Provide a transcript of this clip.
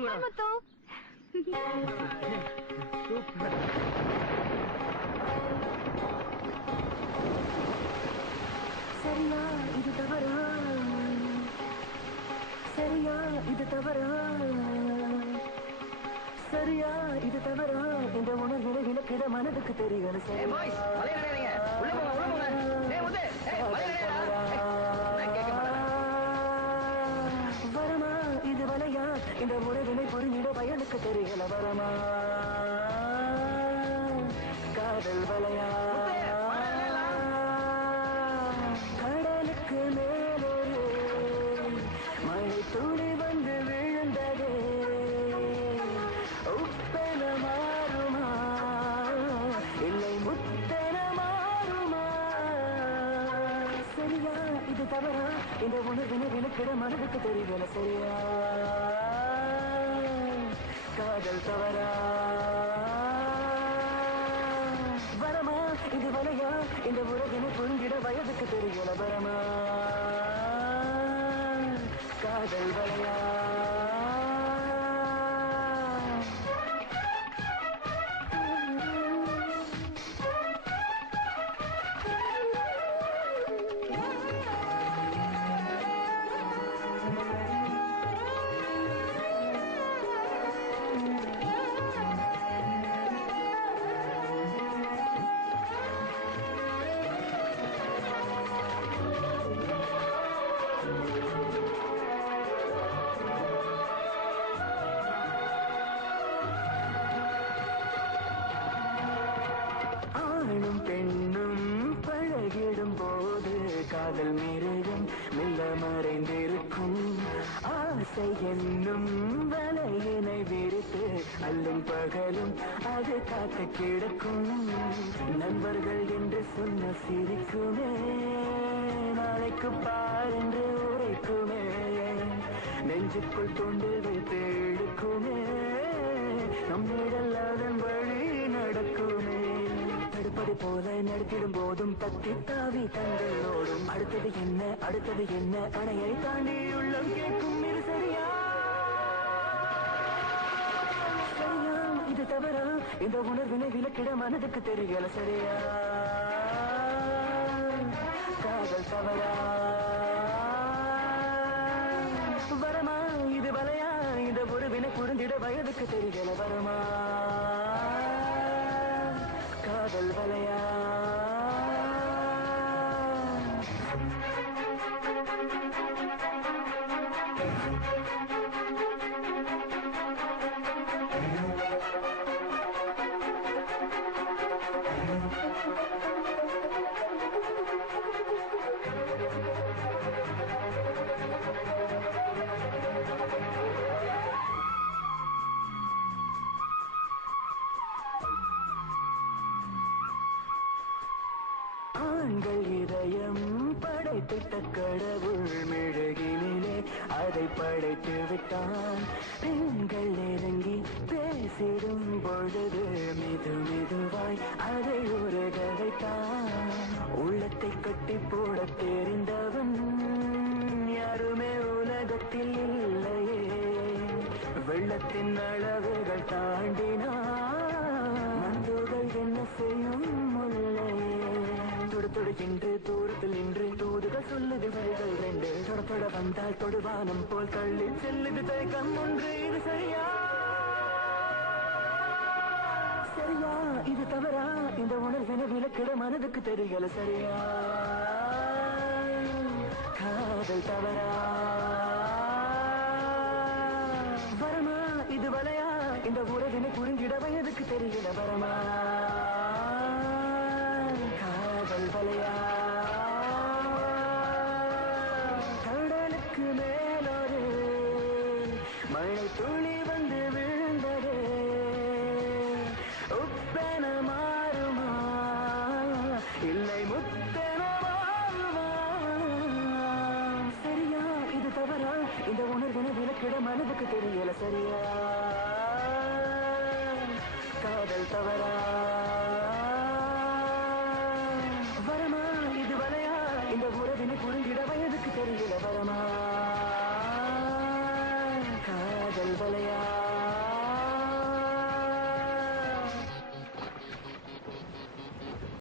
முத்து. Super. சரியா இது தவறா, சரியா இது தவறா, சரியா இது தவறா, இந்த உணர்வு விளக்கிட மனதுக்கு தெரியல. வரமா இது வலையா, இந்த உறவினை புரிஞ்சிட வயலுக்கு தெரியல. வரமா காதல் வலையா, கடலுக்கு மேலொரு மழை துளி வந்து விழுந்ததே, உப்பென மாறுமா இல்லை முத்தென மாறுமா? சரியா இது தவறா, இந்த உணர்வினை விளக்கிட மனதுக்கு தெரியல. சரியா காதல் தவறா, வரமா இது வலையா, இந்த உறவினை புரிஞ்சிட வயதுக்கு தெரியல. வரமா காதல் வலையா, பெண்ணும் பழகிடும் போது காதல் மிருகம் மெல்ல மறைந்திருக்கும். ஆசை என்னும் வலையினை விரித்து அல்லும் பகலும் அது காக்க கிடக்கும். நண்பர்கள் என்று சொன்ன சிரிக்குமே, நாளைக்கு பார் என்று உரைக்குமே, நெஞ்சுக்குள் தொண்டு வைத்து இழுக்குமே, நம்மிடல் அதன் வழி நடக்குமே. தடுப்பது போல நடத்திடும் போதும் தத்தி தாவி தங்களோடும் அடுத்தது என்ன அடுத்தது என்ன அணையை தாண்டி உள்ளம் கேட்கும். இது சரியா சரியா இது தவறா, இந்த உணர்வினை விளக்கிட மனதுக்கு தெரியல. சரியா காதல் தவறா, வரமா இது வலையா, இந்த உறவினை புரிந்திட வயதுக்கு தெரியல. வரமா காதல் வலையா, ஆண்கள் இதயம் படைத்திட்ட கடவுள் மெழுகினிலே அதை படைத்து விட்டான். பெண்கள் நெருங்கி பேசிடும் பொழுது மிது மெதுவாய் அதை உருக வைத்தான். உள்ளத்தை கட்டி போட தெரிந்தவன் யாருமே உலகத்தில் இல்லையே. வெள்ளத்தின் அளவுகள் தாண்டினான் மந்துகள் என்ன செய்யும் முல்லையே. தொடுத்தொடுக்கின்று தூரத்தில் நின்று தூதுகள் சொல்லுது வழிகள் ரெண்டு. தொடத்தொட வந்தால் தொடுவானம் போல் தள்ளி செல்லுது தயக்கம் ஒன்று. இது சரியா சரியா இது தவறா, இந்த உணர்வினை விளக்கிட மனதுக்கு தெரியல. சரியா காதல் தவறா, வரமா இது வலையா, இந்த உறவினை புரிஞ்சிட வயதுக்கு தெரியல. வரமா காதல் வலையா, கடலுக்கு மேலொரு மழை துளி வந்து விழுந்ததே, உப்பென மாறுமா இல்லை முத்தென மாறுமா? சரியா இது தவறா, இந்த உணர்வினை விளக்கிட மனதுக்கு தெரியல. சரியா காதல் தவறா, வரமா இது வலையா, இந்த உறவினை புரிஞ்சிட வயதுக்கு தெரியல. வரமா